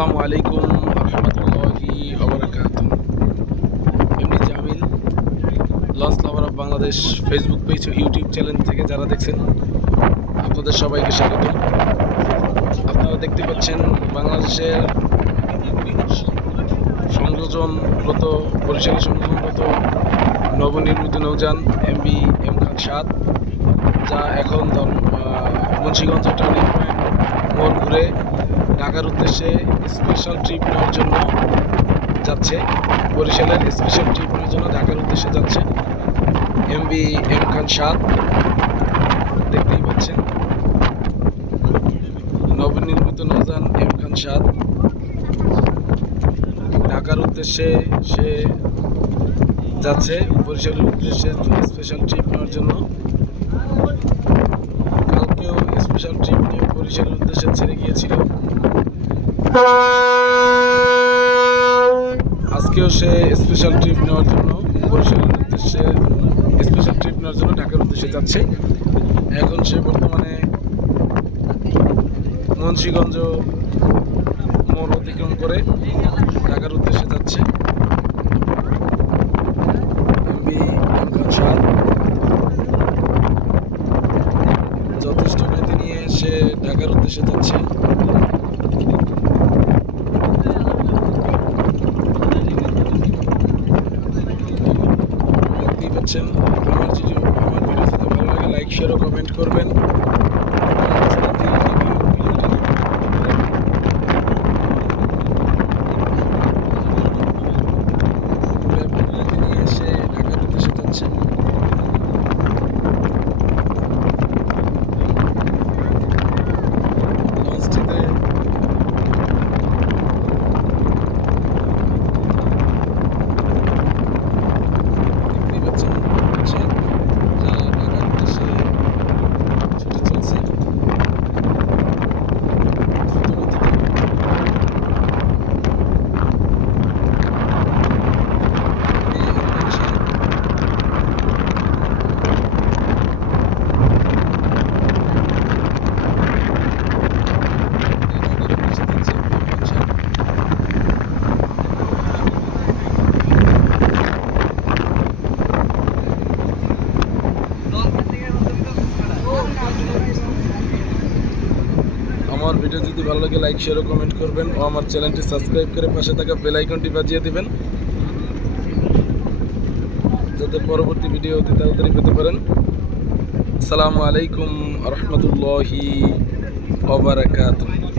আসসালামু আলাইকুম রহমতুল্লাহি ওয়াবারাকাতুহু। এমনি Jamil launch lover of Bangladesh Facebook page ও ইউটিউব চ্যানেল থেকে যারা দেখছেন আপনাদের সবাইকে স্বাগত। আপনারা দেখতে পাচ্ছেন বাংলাদেশের সংযোজনরত বরিশালে সংযোজনরত নবনির্মিত নৌযান এমভি এম খান 7, যা এখন মুন্সিগঞ্জ টার্নিং পয়েন্ট মোড় ঘুরে ঢাকার উদ্দেশ্যে স্পেশাল ট্রিপ নেওয়ার জন্য যাচ্ছে। বরিশালের স্পেশাল ট্রিপ নেওয়ার জন্য ঢাকার উদ্দেশ্যে যাচ্ছে এমভি এম খান 7। দেখতেই পাচ্ছেন নবনির্মিত নৌযান এম খান 7 ঢাকার উদ্দেশ্যে সে যাচ্ছে, বরিশালের উদ্দেশ্যে স্পেশাল ট্রিপ নেওয়ার জন্য। কালকেও স্পেশাল ট্রিপ নিয়ে বরিশালের উদ্দেশ্যে ছেড়ে গিয়েছিল, আজকেও সে স্পেশাল ট্রিপ নেওয়ার জন্য বরিশালের উদ্দেশ্যে স্পেশাল ট্রিপ নেওয়ার জন্য ঢাকার উদ্দেশ্যে যাচ্ছে। এখন সে বর্তমানে মুন্সিগঞ্জ মোড় অতিক্রম করে ঢাকার উদ্দেশ্যে যাচ্ছে। যথেষ্ট গতি নিয়ে সে ঢাকার উদ্দেশ্যে যাচ্ছে। দেখতেই পাচ্ছেন। আমার ভিডিও যদি ভালো লাগে লাইক শেয়ার ও কমেন্ট করবেন। নিয়ে সে ঢাকার উদ্দেশ্যে যাচ্ছে। আমার ভিডিও যদি ভালো লাগে লাইক শেয়ার ও কমেন্ট করবেন ও আমার চ্যানেলটি সাবস্ক্রাইব করে পাশে থাকা বেল আইকনটি বাজিয়ে দিবেন, যাতে পরবর্তী ভিডিও অতি তাড়াতাড়ি পেতে পারেন। আসসালামু আলাইকুম রহমতুল্লাহি ওয়া বারাকাতুহু।